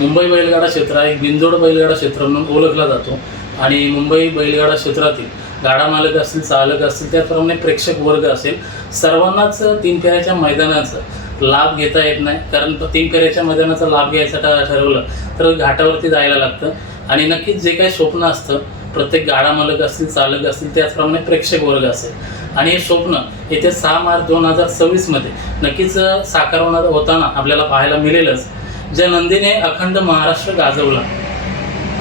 मुंबई बैलगाडा क्षेत्र एक बिनजोड बैलगाडा क्षेत्र म्हणून ओळखला जातो आणि मुंबई बैलगाडा क्षेत्रातील गाडा मालक असतील, चालक असतील, त्याप्रमाणे प्रेक्षक वर्ग असेल, सर्वांनाच 3 फेऱ्याच्या मैदानाचा लाभ घेता येत नाही. कारण 3 फेऱ्याच्या मैदानाचा लाभ घ्यायचं ठरवलं तर घाटावरती जायला लागतं आणि नक्कीच जे काही स्वप्न असतं प्रत्येक गाडा मालक असतील, चालक असतील, त्याचप्रमाणे प्रेक्षक वर्ग असेल आणि हे स्वप्न येत्या 6 मार्च 2026मध्ये नक्कीच साकार होताना आपल्याला पाहायला मिळेलच. ज्या नंदीने अखंड महाराष्ट्र गाजवला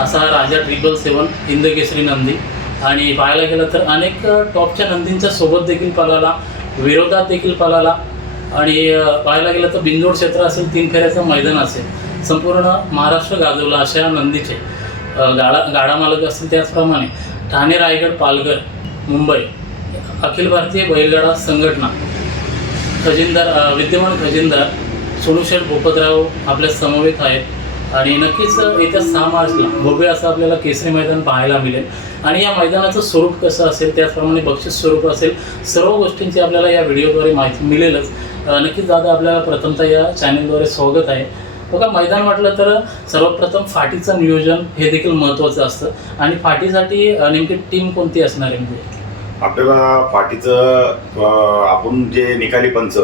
असा राजा 777 हिंदकेसरी नंदी आणि पाहायला गेलं तर अनेक टॉपच्या नंदींच्या सोबत देखील पळाला, विरोधात देखील पळाला आणि पाहायला गेलं तर बिनजोड क्षेत्र असेल, 3 फेऱ्याचं मैदान असेल, संपूर्ण महाराष्ट्र गाजवला अशा नंदीचे गाडा मालक असतील. त्याचप्रमाणे ठाणे, रायगड, पालघर, मुंबई अखिल भारतीय बैलगाडा संघटना खजिनदार विद्यमान खजिनदार सोनूशेठ भोपतराव आपल्या समवेत आहेत आणि नक्कीच येत्या 6 मार्चला भव्य असं आपल्याला केसरी मैदान पाहायला मिळेल आणि या मैदानाचं स्वरूप कसं असेल, त्याचप्रमाणे बक्षीस स्वरूप असेल, सर्व गोष्टींची आपल्याला या व्हिडिओद्वारे माहिती मिळेलच. नक्कीच दादा आपल्याला प्रथमतः या चॅनलद्वारे स्वागत आहे. बघा, मैदान म्हटलं तर सर्वप्रथम फाटीचं नियोजन हे देखील महत्त्वाचं असतं आणि फाटीसाठी नेमकी टीम कोणती असणार आहे? म्हणजे आपल्याला फाटीचं आपण जे निकाली पंच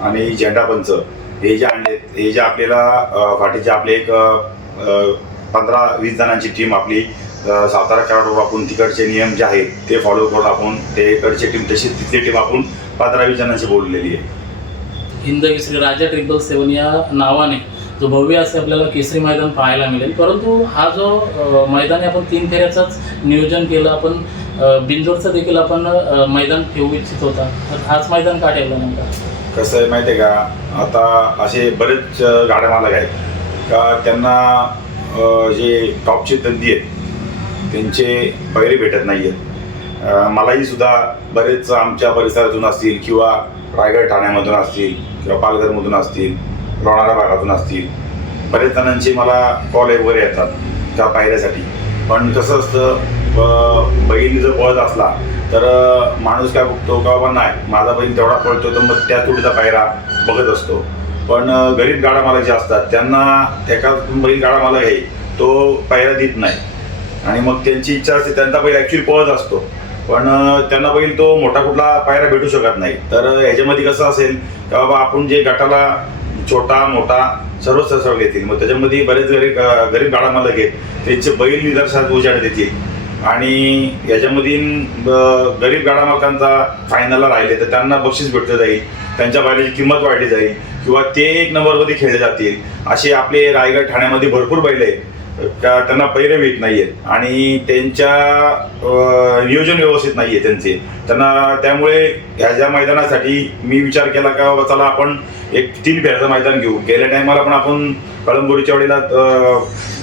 आणि झेंडा पंच हे जे आणले, हे जे आपल्याला फाटीचे आपले एक 15-20 जणांची टीम आपली सातारा खेळाडू आपण तिकडचे नियम जे आहेत ते फॉलो करून आपण ते इकडची टीम तशीच तिथली टीम आपण 15-20 जणांची बोललेली आहे. हिंदकेसरी राजा 777 या नावाने जो भव्य असे आपल्याला केसरी मैदान पाहायला मिळेल. परंतु हा जो मैदान आपण 3 फेऱ्याचंच नियोजन केलं, आपण बिनजोडचं देखील आपण मैदान ठेवू इच्छित होता, तर हाच मैदान का ठेवला नेमका? कसं आहे माहिती आहे का, आता असे बरेच गाड्या मालक आहेत का त्यांना जे टॉपचे नंदी आहेत त्यांचे पैरे भेटत नाही आहेत. मलाही सुद्धा बरेच आमच्या परिसरातून असतील किंवा रायगड ठाण्यामधून असतील किंवा पालघरमधून असतील, लोणावळा भागातून असतील, बरेच जणांचे मला कॉल वगैरे येतात त्या पायऱ्यासाठी. पण कसं असतं, बैल जर पळत असला तर माणूस काय बघतो का बाबा नाही माझा बैल तेवढा पळतो तर मग त्या तुडीचा पायरा बघत असतो. पण गरीब गाडा मालक जे असतात त्यांना एका बैल गाडा मालक आहे तो पायरा देत नाही आणि मग त्यांची इच्छा असते, त्यांचा बैल ॲक्च्युली पळत असतो पण त्यांना बैल तो मोठा कुठला पायरा भेटू शकत नाही. तर ह्याच्यामध्ये कसं असेल का बाबा आपण जे गटाला छोटा मोठा सर्व घेतील, मग त्याच्यामध्ये बरेच गरीब गाडा मालक आहेत त्यांचे बैल निदर्शनात उजाड देतील आणि याच्यामधील गरीब गाडा मालकांचा फायनलला राहिले तर त्यांना बक्षीस भेटलं जाईल, त्यांच्या बैलाची किंमत वाढली जाईल किंवा ते 1 नंबरमध्ये खेळले जातील. असे आपले रायगड ठाण्यामध्ये भरपूर बैल आहेत त्यांना पैरे भेट नाही आहेत आणि त्यांच्या नियोजन व्यवस्थित नाही आहे त्यांना. त्यामुळे ह्या मैदानासाठी मी विचार केला का बाबा चला आपण एक 3 फेऱ्याचं मैदान घेऊ. गेल्या टायमाला पण आपण कळंबोरीच्या वेळेला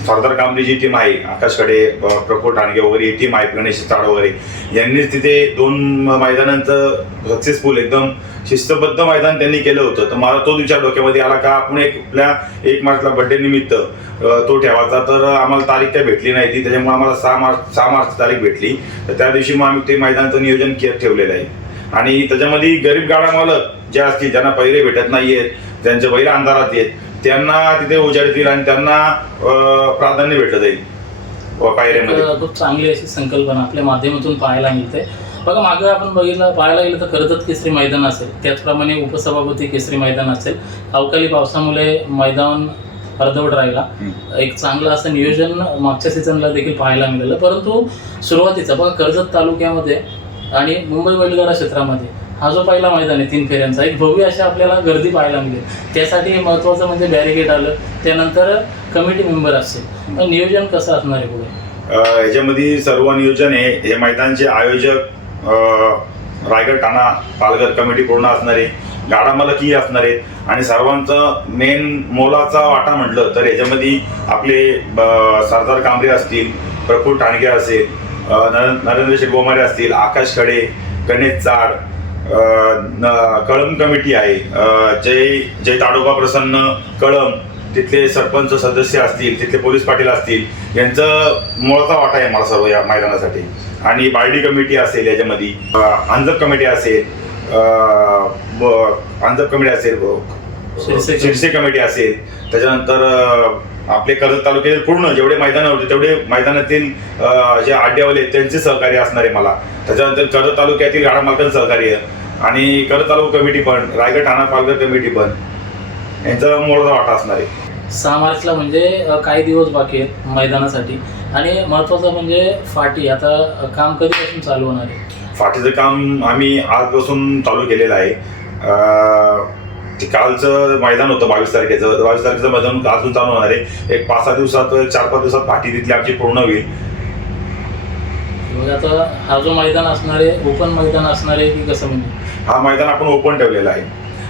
सरदार कांबळी जी टीम आहे, आकाशकडे, प्रफुल्ल ठाणगे वगैरे ही टीम आहे, गणेश चाड वगैरे यांनीच तिथे 2 मैदानांचं सक्सेसफुल एकदम शिस्तबद्ध मैदान त्यांनी केलं होतं. तर मला तोच विचार डोक्यामध्ये आला का आपण आपल्या 1 मार्चला बड्डे निमित्त तो ठेवायचा. तर आम्हाला तारीख काय भेटली नाही ती, त्याच्यामुळे आम्हाला 6 मार्च तारीख भेटली. तर त्या दिवशी मग आम्ही ते मैदानाचं नियोजन ठेवलेलं आहे आणि त्याच्यामध्ये गरीब गाडा मालक जे असतील ज्यांना पैरे भेटत नाही आहेत, त्यांचे बैल अंधारात आहेत, त्यांना तिथे उजाडतील आणि त्यांना प्राधान्य भेटलं जाईल पायऱ्यामध्ये. खूप चांगली अशी संकल्पना आपल्या माध्यमातून पाहायला मिळते. बघा, मागं आपण पाहायला गेलं तर कर्जत केसरी मैदान असेल, त्याचप्रमाणे उपसभापती केसरी मैदान असेल, अवकाळी पावसामुळे मैदान अर्धवट राहिला. एक चांगलं असं नियोजन मागच्या सीझनला देखील पाहायला मिळालं. परंतु सुरुवातीचा बघा कर्जत तालुक्यामध्ये आणि मुंबई बैलगाडा क्षेत्रामध्ये हा जो पहिला मैदान आहे 3 फेऱ्यांचा, एक भव्य अशा आपल्याला गर्दी पाहायला मिळेल. त्यासाठी महत्त्वाचं म्हणजे बॅरिकेड आलं, त्यानंतर कमिटी मेंबर असतील. नियोजन कसं असणार आहे पुढे? ह्याच्यामध्ये सर्व नियोजन आहे. हे मैदानचे आयोजक रायगड ठाणा पालघर कमिटी पूर्ण असणारे, गाडा मालकही असणार आहेत आणि सर्वांचं मेन मोलाचा वाटा म्हटलं तर याच्यामध्ये आपले सरदार कांबळे असतील, प्रफुल्ल ठाणगे असेल, नरेंद्र शेठ बोमारे असतील, आकाश खडे, गणेश चाड, कळम कमिटी आहे, जय ताडोबा प्रसन्न कळम, तिथले सरपंच सदस्य असतील, तिथले पोलीस पाटील असतील, यांचं मोलाचा वाटा आहे मला सर्व या मैदानासाठी. आणि बार्डी कमिटी असेल, याच्यामध्ये अंजप कमिटी असेल, शिरसे कमिटी असेल, त्याच्यानंतर आपले कर्जत तालुक्यातील पूर्ण जेवढे मैदानं होते तेवढे मैदानातील जे आड्यावाले आहेत त्यांचे सहकार्य असणार आहे मला. त्याच्यानंतर कर्जत तालुक्यातील गाडा मालकांचं सहकार्य आणि कर्जत तालुका कमिटी पण, रायगड ठाणा पालघर कमिटी पण, यांचा मोलाचा वाटा असणार आहे. 6 मार्चला म्हणजे काही दिवस बाकी आहेत मैदानासाठी. आणि महत्त्वाचं म्हणजे फाटी आता काम कधीपासून चालू होणार आहे? फाटीचं काम आम्ही आजपासून चालू केलेलं आहे. ते कालचं मैदान होतं 22 तारखेचं. 22 तारखेचं मैदान अजून चालू होणार आहे. एक 5-6 दिवसात, 4-5 दिवसात फाटी तिथली आमची पूर्ण होईल. मग आता हा जो मैदान असणार आहे ओपन मैदान असणार आहे की कसं? म्हणजे हा मैदान आपण ओपन ठेवलेला आहे.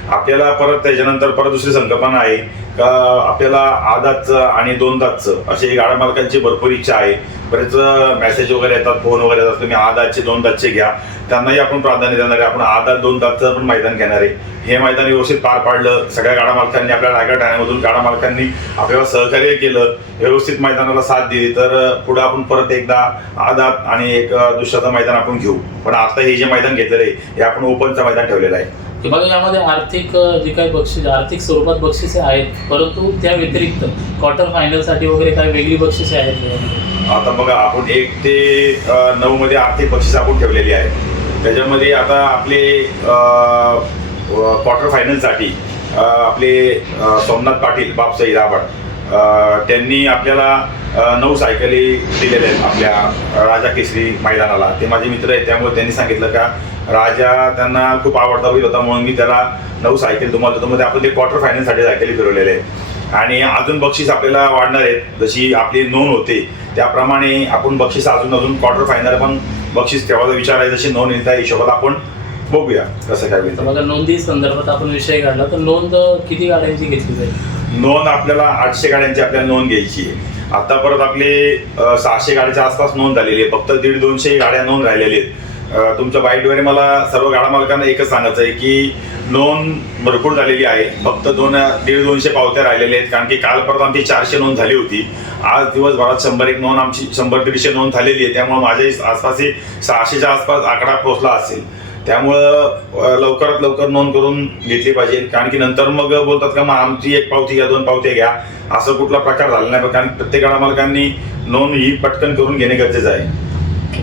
आपल्याला परत त्याच्यानंतर परत दुसरी संकल्पना आहे का आपल्याला आदातचं आणि 2 दातचं असे गाड्या मालकांची भरपूर इच्छा आहे. बरेच मेसेज वगैरे येतात, फोन वगैरे येतात, तुम्ही आदातचे 2 दातचे घ्या. त्यांनाही आपण प्राधान्य देणार आहे. आपण आदात 2 दातचं पण मैदान घेणार आहे. हे मैदान व्यवस्थित पार पाडलं, सगळ्या गाडा मालकांनी, आपल्या रायगड ठाण्यामधून गाडा मालकांनी आपल्याला सहकार्य केलं, व्यवस्थित मैदानाला साथ दिली तर पुढे आपण परत एकदा आदात आणि एक दुसऱ्याचं मैदान आपण घेऊ. पण आता हे जे मैदान घेतलेलं आहे हे आपण ओपनचं मैदान ठेवलेलं आहे. की बघा यामध्ये आर्थिक जी काही बक्षीस आर्थिक स्वरूपात बक्षिसे आहेत, परंतु त्या व्यतिरिक्त क्वार्टर फायनलसाठी वगैरे काही वेगळी बक्षिसे आहेत? आता बघा आपण 1 ते 9 मध्ये आर्थिक बक्षीस आपण ठेवलेली आहे. त्याच्यामध्ये आता आपले क्वार्टर फायनलसाठी आपले सोमनाथ पाटील बापसाई दाभाड त्यांनी आपल्याला 9 सायकली दिलेल्या आहेत आपल्या राजा केसरी मैदानाला. ते माझे मित्र आहेत त्यामुळे त्यांनी सांगितलं का राजा त्यांना खूप आवडता बैल होता म्हणून मी त्याला 9 सायकल तुम्हाला देतो. मध्ये आपण ते क्वार्टर फायनलसाठी सायकली फिरवलेले आहेत. आणि अजून बक्षीस आपल्याला वाढणार आहेत. जशी आपली नोंद होते त्याप्रमाणे आपण बक्षीस अजून क्वार्टर फायनल पण बक्षीस ठेवायचा विचार आहे. जशी नोंद येत्या हिशोबाला आपण बघूया कसं काय होईल. बघा नोंदी संदर्भात आपण विषय काढला तर नोंद किती गाड्यांची घेतली जाईल? नोंद आपल्याला 800 गाड्यांची आपल्याला नोंद घ्यायची आहे. आता परत आपले 600 गाड्याच्या आसपास नोंद झालेली आहे. फक्त 150-200 गाड्या नोंद राहिलेल्या आहेत. तुमच्या बाईटद्वारे मला सर्व गाडा मालकांना एकच सांगायचं आहे की नोंद भरपूर झालेली आहे. फक्त 150-200 पावत्या राहिलेल्या आहेत. कारण की काल परत आमची 400 नोंद झाली होती. आज दिवसभरात 101 नोंद आमची 100-150 नोंद झालेली आहे. त्यामुळे माझ्या आसपास 600च्या आसपास आकडा पोहोचला असेल. त्यामुळं लवकरात लवकर नोंद करून घेतली पाहिजे. कारण की नंतर मग बोलतात का मग आमची 1 पावती घ्या, 2 पावत्या घ्या, असं कुठला प्रकार झाला नाही. कारण प्रत्येक गाडा मालकांनी नोंद ही पटकन करून घेणे गरजेचं आहे.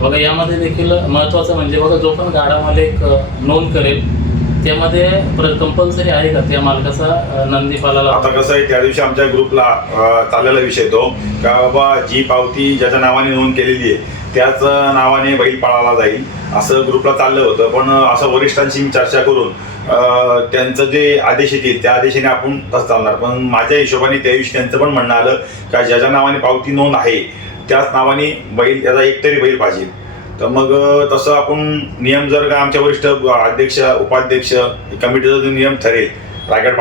बघा यामध्ये देखील महत्त्वाचं म्हणजे बघा जो पण गाडा मालक नोंद करेल त्यामध्ये कंपल्सरी आहे का त्या मालकाचा नंदी पालाला? आता कसं आहे त्या दिवशी आमच्या ग्रुपला चाललेला विषय तो का बाबा जी पावती ज्याच्या नावाने नोंद केलेली आहे त्याच नावाने बैल पाळाला जाईल असं ग्रुपला चाललं होतं. पण असं वरिष्ठांशी मी चर्चा करून त्यांचं जे आदेश येतील त्या आदेशाने आपण तसं चालणार. पण माझ्या हिशोबाने त्या दिवशी त्यांचं पण म्हणणं आलं का ज्याच्या नावाने पावती नोंद आहे त्याच नावाने बैल त्याचा एकतरी बैल पाहिजे. तर मग तसं आपण नियम जर का आमच्या वरिष्ठ अध्यक्ष उपाध्यक्ष कमिटीचा जो नियम ठरेल रायगड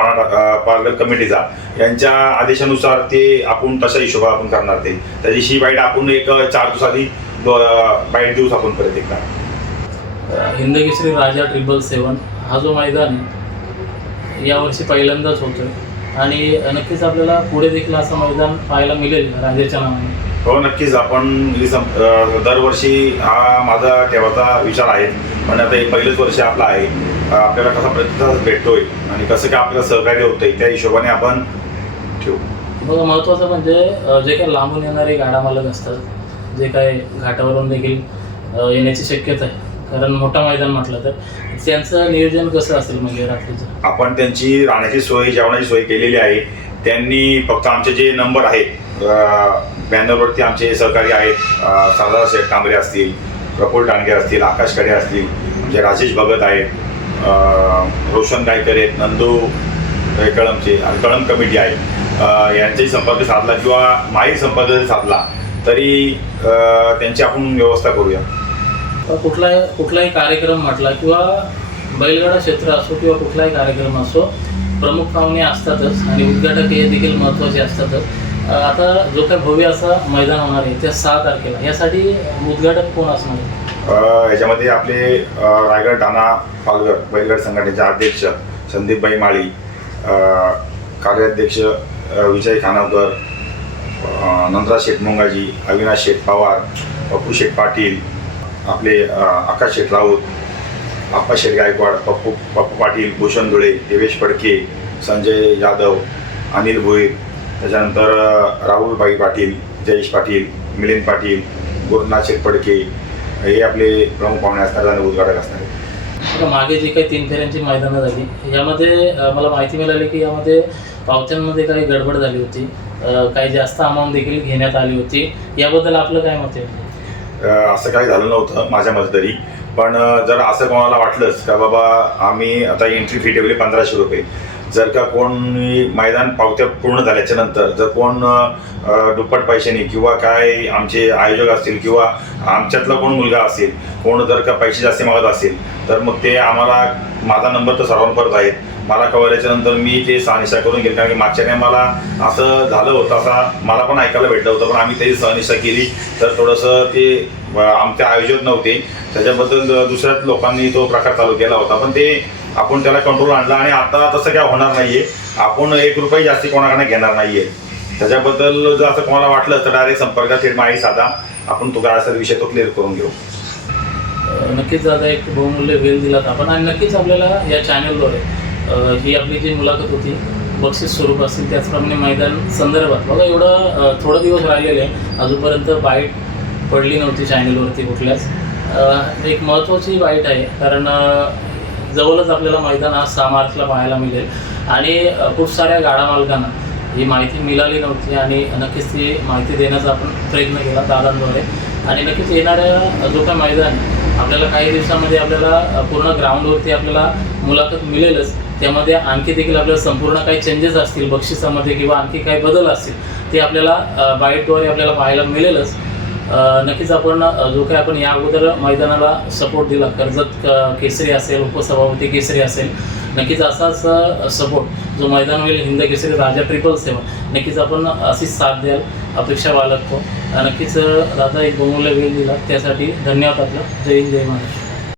पालघर कमिटीचा यांच्या आदेशानुसार ते आपण तशा हिशोबा आपण करणार. ते त्या दिवशी बाईट आपण एक 4 दिवसाआधी बाईट देऊच आपण परत एकदा. हिंदकेसरी राजा 777 हा जो मैदान आहे यावर्षी पहिल्यांदाच होतोय आणि नक्कीच आपल्याला पुढे देखील असं मैदान पाहायला मिळेल राजाच्या नावाने. हो नक्कीच. आपण दरवर्षी हा माझा ठेवायचा विचार आहे. पण आता हे पहिलंच वर्ष आपलं आहे. आपल्याला कसा प्रतिसाद भेटतोय आणि कसं काय आपल्याला सहकार्य होतंय त्या हिशोबाने आपण ठेवू. बघा महत्त्वाचं म्हणजे जे काही लांबून येणारे गाडा मालक असतात जे काय घाटावरून देखील येण्याची शक्यता आहे कारण मोठा मैदान म्हटलं तर त्यांचं नियोजन कसं असेल म्हणजे रात्रीचं? आपण त्यांची राहण्याची सोय जेवणाची सोय केलेली आहे. त्यांनी फक्त आमचे जे नंबर आहेत बॅनरवरती आमचे सहकारी आहेत. सरदार शेठ कांबरे असतील, प्रफुल्ल टाणगे असतील, आकाश कडे असतील, म्हणजे राजेश भगत आहेत, रोशन गायकर आहेत, नंदू कळमचे आणि कळम कमिटी आहे. यांचाही संपर्क साधला किंवा माही संपर्क जरी साधला तरी त्यांची आपण व्यवस्था करूया. कुठलाही कार्यक्रम म्हटला किंवा बैलगाडा क्षेत्र असो किंवा कुठलाही कार्यक्रम असो प्रमुख पाहुणे असतातच आणि उद्घाटक हे देखील महत्त्वाचे असतातच. आता जो काही भव्य असा मैदान होणार आहे त्या 6 तारखेला यासाठी उद्घाटक कोण असणार आहे? याच्यामध्ये आपले रायगड ठाणा पालघर बैलगाड संघटनेचे अध्यक्ष संदीपभाई माळी, कार्याध्यक्ष विजय खानावकर, नंदराज शेठ मोंगाजी, अविनाश शेठ पवार, पप्पू शेठ पाटील, आपले आकाश शेठ राऊत, आप्पा शेठ गायकवाड, पप्पू पाटील, भूषण धुळे, देवेश फडके, संजय यादव, अनिल भोईर, त्याच्यानंतर राहुलभाई पाटील, जयेश पाटील, मिलिंद पाटील, गुरुनाथ शेटपडके हे आपले प्रमुख पाहुणे असणार आणि उद्घाटक असणार आहेत. बघा, मागे जी काही 3 फेऱ्यांची मैदानं झाली यामध्ये मला माहिती मिळाली की यामध्ये पावत्यांमध्ये काही गडबड झाली होती, काही जास्त अमाऊंट देखील घेण्यात आली होती. याबद्दल आपलं काय मत आहे? असं काही झालं नव्हतं माझ्या मते तरी. पण जर असं कोणाला वाटलंच का बाबा आम्ही आता एंट्री फी ठेवली 1500 रुपये, जर का कोणी मैदान पावत्या पूर्ण झाल्याच्या नंतर जर कोण दुप्पट पैशाने किंवा काय आमचे आयोजक असतील किंवा आमच्यातला कोण मुलगा असेल, कोण जर का पैसे जास्त मागत असेल तर मग ते आम्हाला, माझा नंबर तर सर्वांपर्यंत आहेत, मला कळल्याच्या नंतर मी ते सहनिशा करून घेईल. कारण की मागच्या काही मला असं झालं होतं, असा मला पण ऐकायला भेटलं होतं, पण आम्ही त्याची सहनिशा केली तर थोडंसं ते आमचे आयोजक नव्हते, त्याच्याबद्दल दुसऱ्याच लोकांनी तो प्रकार चालू केला होता. पण ते आपण त्याला कंट्रोल आणला आणि आता तसं काय होणार नाही आहे. आपण 1 रुपये जास्ती कोणाकडे घेणार नाही आहे. त्याच्याबद्दल जर असं कोणाला वाटलं तर डायरेक्ट संपर्कात थेट माहिती साधा, आपण तो काय असेल विषय तो क्लिअर करून घेऊ. नक्कीच दादा एक बहुमूल्य वेळ दिलात आपण, आणि नक्कीच आपल्याला या चॅनलद्वारे ही आपली जी मुलाखत होती बक्षीस स्वरूप असेल त्याचप्रमाणे मैदान संदर्भात, बघा एवढं थोडं दिवस राहिलेले आहे, अजूनपर्यंत बाईट पडली नव्हती चॅनलवरती कुठल्याच. एक महत्त्वाची बाईट आहे, कारण जवळच आपल्याला मैदान आज 6 मार्चला पाहायला मिळेल आणि खूप साऱ्या गाडा मालकांना ही माहिती मिळाली नव्हती आणि नक्कीच ती माहिती देण्याचा आपण प्रयत्न केला दादांद्वारे. आणि नक्कीच येणाऱ्या जो काय मैदान आपल्याला काही दिवसामध्ये आपल्याला पूर्ण ग्राउंडवरती आपल्याला मुलाखत मिळेलच. त्यामध्ये आणखी देखील आपल्याला संपूर्ण काही चेंजेस असतील बक्षिसामध्ये किंवा आणखी काही बदल असतील ते आपल्याला बाईटद्वारे आपल्याला पाहायला मिळेलच. नक्कीच आपण जो काही आपण या अगोदर मैदानाला सपोर्ट दिला, कर्जत केसरी असेल, उपसभापती केसरी असेल, नक्कीच असाच सपोर्ट जो मैदान होईल हिंद केसरी राजा 777, नक्कीच आपण अशीच साथ द्याल अपेक्षा बाळगतो. नक्कीच दादा एक बहुमूल्य वेळ दिला त्यासाठी धन्यवाद आपला. जय हिंद, जय महाराष्ट्र.